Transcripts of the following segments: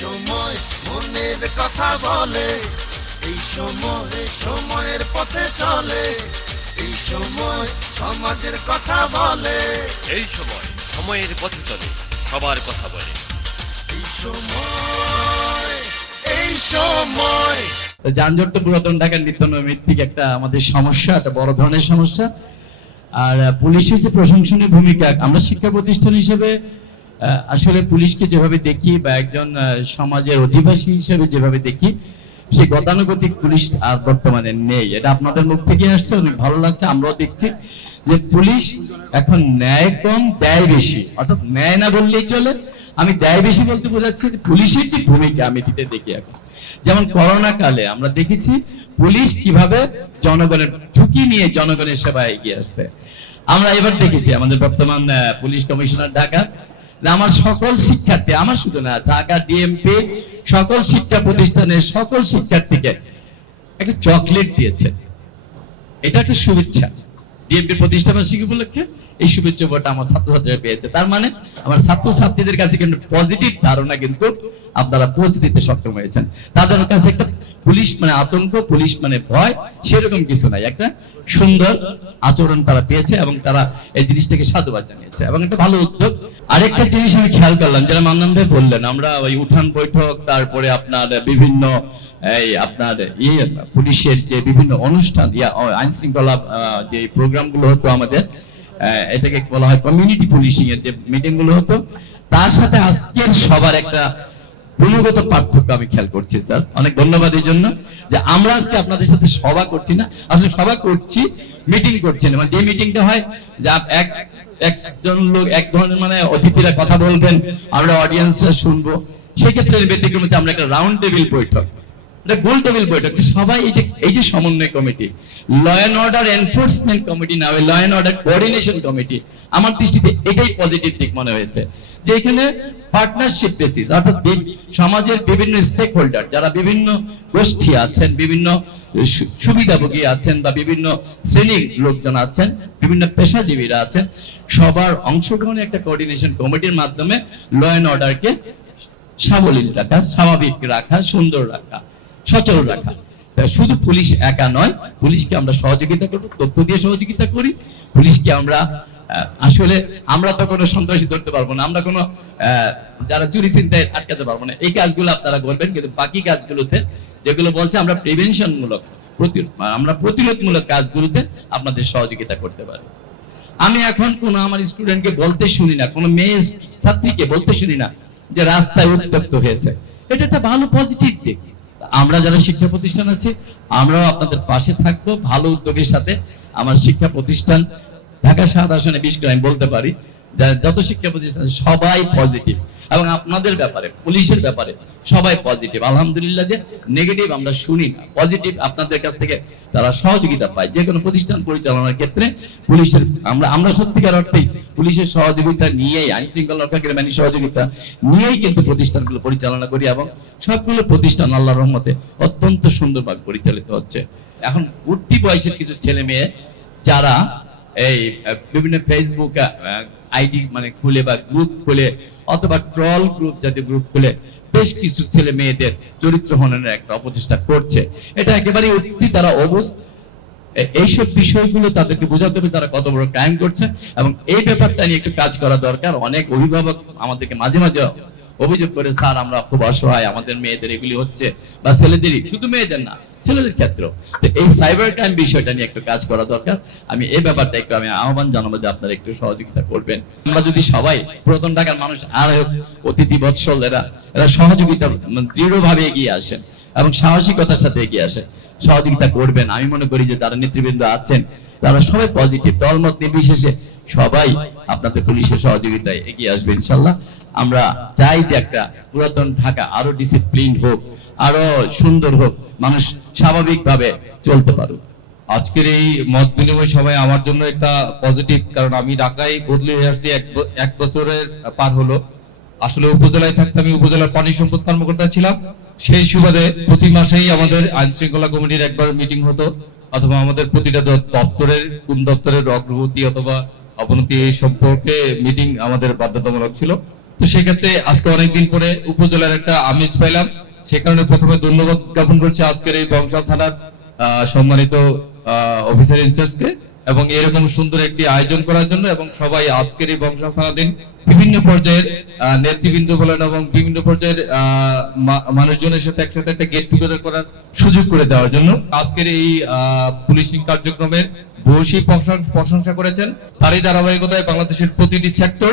সময় মনের কথা বলে এই সময় সময়ের পথে চলে এই সময় সমাজের কথা বলে। এই সময় সময়ের পথে চলে সবার কথা বলে। এই সময় এই সময়। যানজট তো পুরাতন ঢাকার নিত্য নৈমিত্তিক একটা আমাদের সমস্যা একটা বড় ধরনের সমস্যা। আর পুলিশের যে প্রশংসনীয় ভূমিকা আমরা শিক্ষা প্রতিষ্ঠান হিসেবে আসলে পুলিশকে যেভাবে দেখি বা একজন সমাজের অধিবাসী হিসেবে যেভাবে দেখি সেই গতানুগতিক পুলিশ আর বর্তমানে নেই। এটা আপনাদের মুখ থেকে আসছে, অনেক ভালো লাগছে, আমরাও দেখছি যে পুলিশ এখন ন্যায় কম দেয় বেশি। অর্থাৎ ন্যায় না বললেই চলে। আমি দেয় বেশি বলতে বোঝাচ্ছি যে পুলিশের যে ভূমিকা, আমি দিতে দেখি এখন। যেমন করোনা কালে আমরা দেখেছি পুলিশ কীভাবে জনগণের ঝুঁকি নিয়ে জনগণের সেবায় এগিয়ে আসতে আমরা এবার দেখেছি আমাদের বর্তমান পুলিশ কমিশনার ঢাকা আমার সকল শিক্ষার্থী, আমার শুধু না, ঢাকা ডিএমপি সকল শিক্ষা প্রতিষ্ঠানের সকল শিক্ষার্থীকে একটা চকলেট দিয়েছে এটা একটা শুভেচ্ছা। ডিএমপি প্রতিষ্ঠা বার্ষিকী উপলক্ষে এই শুভেচ্ছা উপহারটা আমার ছাত্রছাত্রীরা পেয়েছে। তার মানে আমার ছাত্রছাত্রীদের কাছে কিন্তু পজিটিভ ধারণা কিন্তু আপনারা পৌঁছে দিতে সক্ষম হয়েছেন। তাদের কাছে একটা পুলিশ মানে আতঙ্ক, পুলিশ মানে ভয়, সেরকম কিছু নাই। একটা সুন্দর আচরণ তারা পেয়েছে এবং তারা এই জিনিসটাকে সাধুবাদ জানিয়েছে। এবং একটা ভালো উদ্যোগ। আরেকটা জিনিস আমি খেয়াল করলাম, যেটা মান্নান ভাই বললেন, আমরা ওই উঠান বৈঠক, তারপরে আপনার বিভিন্ন এই আপনার ইয়ে পুলিশের যে বিভিন্ন অনুষ্ঠান আইন শৃঙ্খলা যে প্রোগ্রামগুলো হতো আমাদের এটাকে বলা হয় কমিউনিটি পুলিশিং এর যে মিটিংগুলো হতো, তার সাথে আজকের সবার একটা গুণগত পার্থক্য আমি খেয়াল করছি, স্যার। অনেক ধন্যবাদ এই জন্য যে আমরা আজকে আপনাদের সাথে সভা করছি না। আসলে সভা করছি মিটিং করছি না। মানে যে মিটিংটা হয়, যে এক একজন লোক, এক ধরনের মানে অতিথিরা কথা বলবেন, আমরা অডিয়েন্সরা শুনব। সেক্ষেত্রে ব্যতিক্রম হচ্ছে আমরা একটা রাউন্ড টেবিল বৈঠক। গোল টেবিল বৈঠক। সবাই এই যে এই যে সমন্বয় committee law and order enforcement committee না law and order coordination committee, আমার দৃষ্টিতে এটাই পজিটিভ দিক মনে হয়েছে। যে এখানে পার্টনারশিপ বেসিস অর্থাৎ সমাজের বিভিন্ন স্টেক হোল্ডার যারা বিভিন্ন গোষ্ঠী আছেন, বিভিন্ন সুবিধাভোগী আছেন বা বিভিন্ন শ্রেণির লোকজন আছেন, বিভিন্ন পেশাজীবীরা আছেন, সবার অংশগ্রহণে একটা কোঅর্ডিনেশন কমিটির মাধ্যমে ল অ্যান্ড অর্ডারকে সাবলীল রাখা, স্বাভাবিক রাখা, সুন্দর রাখা, সচল রাখা। শুধু পুলিশ একা নয়, পুলিশকে আমরা সহযোগিতা করব, তথ্য দিয়ে সহযোগিতা করি, পুলিশকে আমরা আসলে আমরা তো কোনো সন্ত্রাসী ধরতে পারব না, আমরা কোনো যারা চুরি চিন্তায় আটকাতে পারব না। এই কাজগুলো আপনারা করবেন, কিন্তু বাকি কাজগুলোতে যেগুলো বলছে আমরা প্রিভেনশন মূলক আমরা প্রতিরোধমূলক কাজগুলোতে আপনাদের সহযোগিতা করতে পারি। আমি এখন কোন আমার স্টুডেন্টকে বলতে শুনি না, কোন মেয়ে ছাত্রীকে বলতে শুনি না যে রাস্তায় উত্তপ্ত হয়েছে। এটা একটা ভালো পজিটিভ দিক। আমরা যারা শিক্ষা প্রতিষ্ঠান আছি, আমরাও আপনাদের পাশে থাকব, ভালো উদ্যোগের সাথে আমার শিক্ষা প্রতিষ্ঠান ঢাকা সাত আসনে করে আমি বলতে পারি যত শিক্ষা প্রতিষ্ঠান সবাই পজিটিভ এবং আপনাদের ব্যাপারে, পুলিশের ব্যাপারে সবাই পজিটিভ আলহামদুলিল্লাহ যে নেগেটিভ আমরা শুনি না। পজিটিভ আপনাদের কাছ থেকে তারা সহযোগিতা পায়। যে কোনো প্রতিষ্ঠান পরিচালনার ক্ষেত্রে পুলিশের, আমরা আমরা সত্যিকার অর্থেই পুলিশের সহযোগিতা নিয়েই, আইন শৃঙ্খলা রক্ষাকারী বাহিনীর সহযোগিতা নিয়েই কিন্তু প্রতিষ্ঠানগুলো পরিচালনা করি এবং সবগুলো প্রতিষ্ঠান আল্লাহর রহমতে অত্যন্ত সুন্দরভাবে পরিচালিত হচ্ছে। এখন উঠতি বয়সের কিছু ছেলে মেয়ে যারা এই বিভিন্ন ফেসবুক আইডি মানে খুলে বা গ্রুপ খুলে, অথবা ট্রল গ্রুপ জাতীয় গ্রুপ খুলে বেশ কিছু ছেলে মেয়েদের চরিত্র হননের একটা অপচেষ্টা করছে। এটা একেবারে উঠতি তারা অবুঝ। এ- এইসব বিষয়গুলো তাদেরকে বোঝাতে হবে তারা কত বড় ক্রাইম করছে এবং এই ব্যাপারটা নিয়ে একটু কাজ করা দরকার। অনেক অভিভাবক আমাদেরকে মাঝে মাঝে অভিযোগ করে, স্যার, আমরা খুব অসহায়, আমাদের মেয়েদের এগুলি হচ্ছে বা ছেলেদেরই, শুধু মেয়েদের না ছেলেদের ক্ষেত্রেও। তো এই সাইবার ক্রাইম বিষয়টা নিয়ে একটু কাজ করা দরকার। আমি এই ব্যাপারটা একটু আমি আহ্বান জানাব যে আপনারা একটু সহযোগিতা করবেন। আমরা যদি সবাই পুরাতন ঢাকার মানুষ, আর অতিথি বৎসল এরা এরা সহযোগিতা দৃঢ়ভাবে এগিয়ে আসেন এবং সাহসিকতার সাথে এগিয়ে আসেন। সহযোগিতা করবেন। আমি মনে করি যে যারা নেতৃবৃন্দ আছেন, তারা সবাই পজিটিভ দলমত নির্বিশেষে সবাই আপনাদের পুলিশের সহযোগিতায় এগিয়ে আসবে, ইনশাল্লাহ। আমরা চাই যে একটা পুরাতন ঢাকা আরও ডিসিপ্লিন হোক, আরও সুন্দর হোক, মানুষ স্বাভাবিকভাবে চলতে পারুক। আজকের এই মত বিনিময় সবাই আমার জন্য একটা পজিটিভ কারণ আমি ঢাকায় বদলি হয়ে আসছি, এক বছরের পার হলো। আসলে উপজেলায় থাকতে আমি উপজেলার পানি সম্পদ কর্মকর্তা ছিলাম। সেই সুবাদে প্রতি মাসেই আমাদের আইন শৃঙ্খলা কমিটির একবার মিটিং হতো, অথবা আমাদের প্রতিটা দপ্তরের, কোন দপ্তরের অগ্রগতি অথবা অবনতি এই সম্পর্কে মিটিং আমাদের বাধ্যতামূলক ছিল। তো সেক্ষেত্রে আজকে অনেকদিন পরে উপজেলার একটা আমেজ পাইলাম। সে কারণে প্রথমে ধন্যবাদ জ্ঞাপন করছি আজকের এই বংশাল থানার সম্মানিত অফিসার ইনচার্জকে এবং এরকম সুন্দর একটি আয়োজন করার জন্য এবং সবাই আজকের এই বংশাল থানা দিন বিভিন্ন পর্যায়ের নেতৃবৃন্দ বলেন এবং বিভিন্ন পর্যায়ের মানুষজনের সাথে একসাথে একটা গেট টুগেদার করার সুযোগ করে দেওয়ার জন্য আজকের এই পুলিশিং কার্যক্রমের ভূয়সী প্রশংসা করেছেন তারই ধারাবাহিকতায় বাংলাদেশের প্রতিটি সেক্টর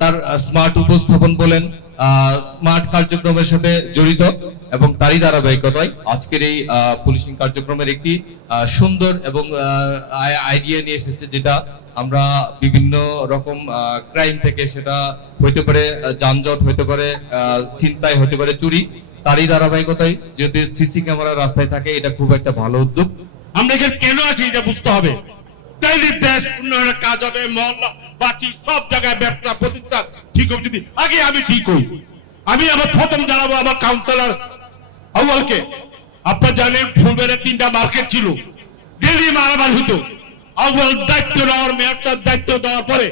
তার স্মার্ট উপস্থাপন বলেন। স্মার্ট কার্যক্রমের সাথে জড়িত এবং তারই ধারাবাহিকতায় আজকের এই পুলিশিং কার্যক্রমের একটি সুন্দর এবং আইডিয়া নিয়ে এসেছে যেটা আমরা বিভিন্ন রকম ক্রাইম থেকে সেটা হইতে পারে যানজট হইতে পারে হতে পারে, চুরি, তারই ধারাবাহিকতায় যদি সিসি ক্যামেরা রাস্তায় থাকে, এটা খুব একটা ভালো উদ্যোগ। আমরা এখানে কেন আছি এটা বুঝতে হবে। দেশ উন্নয়নের কাজ হবে, মহল্লা বাকি সব জায়গায় ব্যবসা, প্রতিষ্ঠান। ঠিক হবে যদি আগে আমি ঠিক হই। আমি আমার প্রথম জানাব আমার কাউন্সিলর আউয়ালকে। আপনার জানেন ফুলবেড়ে তিনটা মার্কেট ছিল। ডেলি মারামারি হতো। আউয়াল দায়িত্ব নেওয়ার মেয়রটার দায়িত্ব দেওয়ার পরে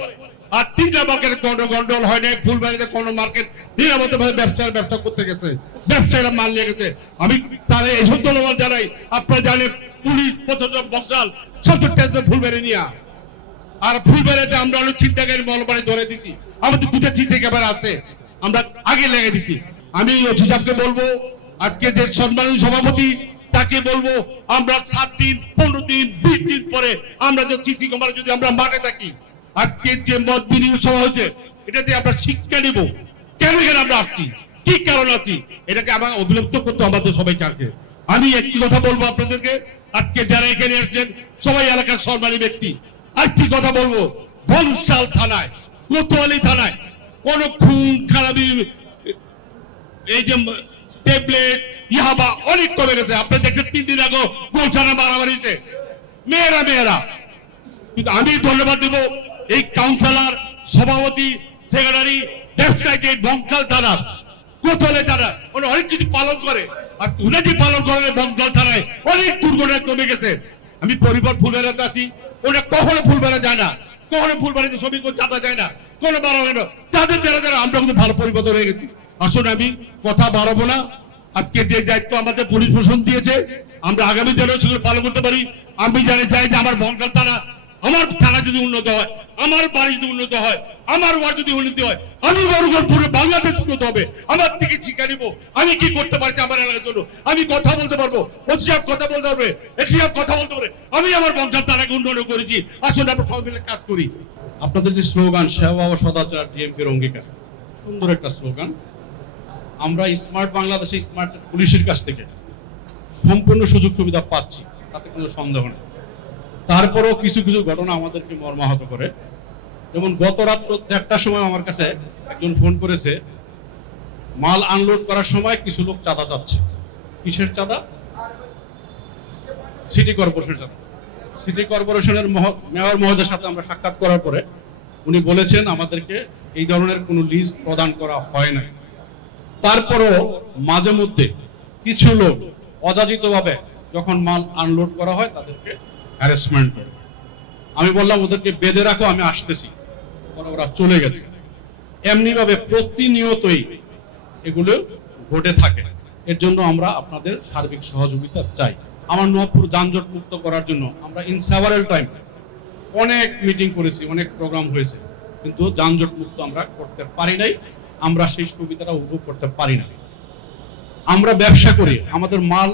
আর তিনটা মার্কেট কোনো গন্ডল হয় নাই। ফুলবাড়িতে কোনো মার্কেট নিরাপদে ভাবে ব্যবসার ব্যবসা করতে গেছে। ব্যবসায়ীরা মাল নিয়ে গেছে। আমি তারা এইসব ধন্যবাদ জানাই। আপনারা জানেন পুলিশ প্রশাসন বংশাল সব ফুলবাড়ি নিয়ে। আর ফুলবাড়িতে আমরা অনেক চিন্তাকারী মলবাড়ি ধরে দিচ্ছি আমাদের দুটো চিঠি ক্যামেরা আছে। আমরা আগে লেগে দিচ্ছি আমি ওসি সাহেবকে বলব, আজকে যে সম্মানিত সভাপতি, তাকে বলব, আমরা সাত দিন, পনেরো দিন, বিশ দিন পরে আমরা যে সিসি ক্যামেরা যদি আমরা মাঠে থাকি, আজকে যে মত বিনিময় সভা হয়েছে, এটাতে আমরা শিক্ষা নিব। কেন এখানে আমরা আসছি? কি কারণ আছি এটাকে আমার অবিলুপ্ত করতে আমাদের সবাইকে আগে আমি একটি কথা বলব আপনাদেরকে, আজকে যারা এখানে আসছেন সবাই এলাকার সম্মানী ব্যক্তি। আরেকটি কথা বলব বংশাল থানায়। কোতোয়ালি থানায়। কোন খুন, খারাপি, এই যে ট্যাবলেট, ইয়াবা, অনেক কমে গেছে। আপনি দেখেন, তিন দিন আগে গোলছানা মারামারি হয়েছে। মেয়েরা মেয়েরা। কিন্তু আমি ধন্যবাদ দেব এই কাউন্সিলর, সভাপতি, সেক্রেটারি ব্যবসায়ীকে বংশাল থানার কোতলে থানা ওরা অনেক কিছু পালন করে। আর উনি যে পালন করে বংশাল থানায়, অনেক দুর্ঘটনা কমে গেছে। আমি পরিবার ফুলবেড়াতে আছি। ওরা কখনো ফুলবেড়া যায় না। কখনো ফুলবাড়িতে শ্রমিক চাঁদা যায় না কোনো বাড়া হয় না। তাদের দ্বারা যারা, আমরা কিন্তু ভালো পরিবর্তন হয়ে গেছি। আসুন আমি কথা বাড়াবো না। আজকে যে দায়িত্ব আমাদের পুলিশ প্রশাসন দিয়েছে, আমরা আগামী দিনেও সেগুলো পালন করতে পারি। আমি জানি চাই যে আমার বঙ্গাল থানা আমার থানা যদি উন্নত হয়, আমার বাড়ি যদি উন্নত হয়, আমার ওয়ার্ড যদি উন্নতি হয়, আমি বরগল পুরো বাংলাদেশ উন্নত হবে। আমার থেকে শিক্ষা নিব। আমি কি করতে পারছি আমার এলাকার জন্য? আমি কথা বলতে পারব? সাহেব কথা বলতে পারবে? এসি সাহেব কথা বলতে পারবে? আমি আমার বংশাল থানাকে উন্নয়ন করেছি। আসলে আমরা সবাই মিলে কাজ করি। আপনাদের যে স্লোগান সেবা ও সদাচার ডিএমপির অঙ্গীকার। সুন্দর একটা স্লোগান। আমরা স্মার্ট বাংলাদেশে স্মার্ট পুলিশের কাছ থেকে সম্পূর্ণ সুযোগ সুবিধা পাচ্ছি। তাতে কোনো সন্দেহ নেই। তারপরেও কিছু কিছু ঘটনা আমাদেরকে মর্মাহত করে। যেমন গত রাত দেড়টার সময় আমার কাছে একজন ফোন করেছে, মাল আনলোড করার সময় কিছু লোক চাঁদা চাচ্ছে। কিসের চাঁদা? সিটি কর্পোরেশনের চাঁদা। সিটি কর্পোরেশনের মেয়র মহোদয়ের সাথে আমরা সাক্ষাৎ করার পরে উনি বলেছেন, আমাদেরকে এই ধরনের কোনো লিস্ট প্রদান করা হয় না তারপরও মাঝে মধ্যে কিছু লোক অযাচিতভাবে যখন মাল আনলোড করা হয়, তাদেরকে হ্যারাসমেন্ট আমি বললাম, ওদেরকে বেঁধে রাখো, আমি আসতেছি। ওরা চলে গেছে। এমনিভাবে প্রতিনিয়তই এগুলো ঘটে থাকে। এর জন্য আমরা আপনাদের সার্বিক সহযোগিতা চাই। আমার নবপুর যানজট মুক্ত করার জন্য আমরা ইন সেভারেল টাইম অনেক মিটিং করেছি, অনেক প্রোগ্রাম হয়েছে। কিন্তু যানজট মুক্ত আমরা করতে পারি নাই। আমরা সেই সুবিধাটা উপভোগ করতে পারি না। আমরা ব্যবসা করি, আমাদের মাল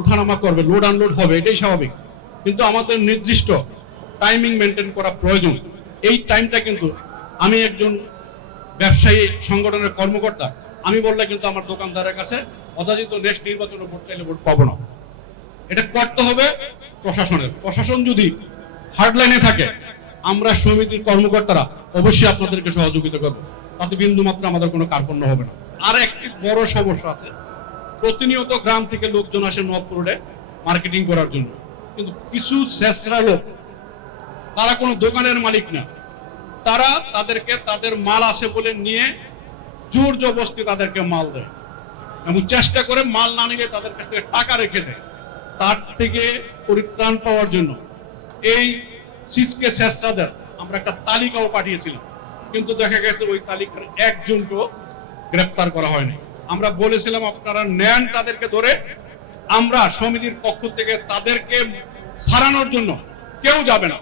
উঠানামা করবে লোড আনলোড হবে, এটাই স্বাভাবিক। কিন্তু আমাদের নির্দিষ্ট টাইমিং মেনটেন করা প্রয়োজন। এই টাইমটা কিন্তু আমি একজন ব্যবসায়ী সংগঠনের কর্মকর্তা, আমি বললে কিন্তু আমার দোকানদারের কাছে অযাচিত নেক্সট নির্বাচনে ভোট চাইলে ভোট পাবো না। এটা করতে হবে প্রশাসনের। প্রশাসন যদি হার্ডলাইনে থাকে, আমরা সমিতির কর্মকর্তারা অবশ্যই আপনাদেরকে সহযোগিতা করব। তাতে বিন্দু মাত্র আমাদের কোনো কার্পণ্য হবে না। আর একটি বড় সমস্যা আছে। প্রতিনিয়ত গ্রাম থেকে লোকজন আসে নবপুর মার্কেটিং করার জন্য। কিন্তু কিছু শেষরা লোক তারা কোনো দোকানের মালিক না। তারা তাদেরকে তাদের মাল আছে বলে নিয়ে জোর জবস্তি তাদেরকে মাল দেয় এবং চেষ্টা করে মাল না নিলে তাদের কাছ থেকে টাকা রেখে দেয়। তার থেকে পরিত্রাণ পাওয়ার জন্য এই সিসকে শেষরাদের আমরা একটা তালিকাও পাঠিয়েছিলাম। কিন্তু দেখা গেছে ওই তালিকার একজনকেও গ্রেপ্তার করা হয়নি। আমরা বলেছিলাম আপনারা নেন তাদেরকে ধরে আমরা সমিতির পক্ষ থেকে তাদেরকে ছাড়ানোর জন্য কেউ যাবে না।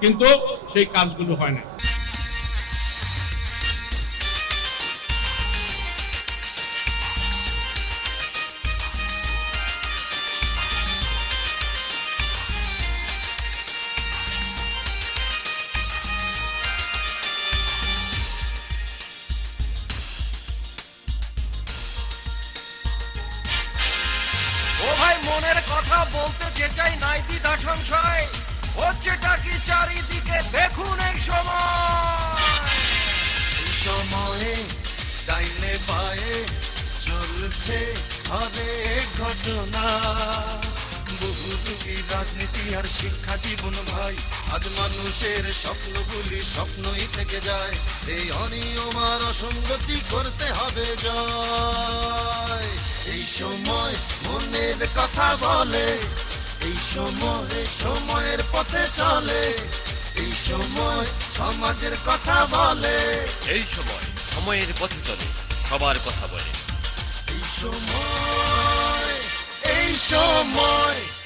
কিন্তু সেই কাজগুলো হয় না কথা বলতে যে চাই নাই দ্বিধা সংশয় হচ্ছেটা কি চারিদিকে দেখুন এই সময়। সময়ে ডাইনে পায়ে চলছে ঘটনা। বহু যুগী রাজনীতি আর শিক্ষা জীবন ভাই। আজ মানুষের স্বপ্নগুলি স্বপ্নই থেকে যায়। এই অনিয়ম আর অসঙ্গতি করতে হবে জয়। এই সময় মনের কথা বলে এই সময় সময়ের পথে চলে এই সময় সমাজের কথা বলে। এই সময় সময়ের পথে চলে সবার কথা বলে। এই সময় সময়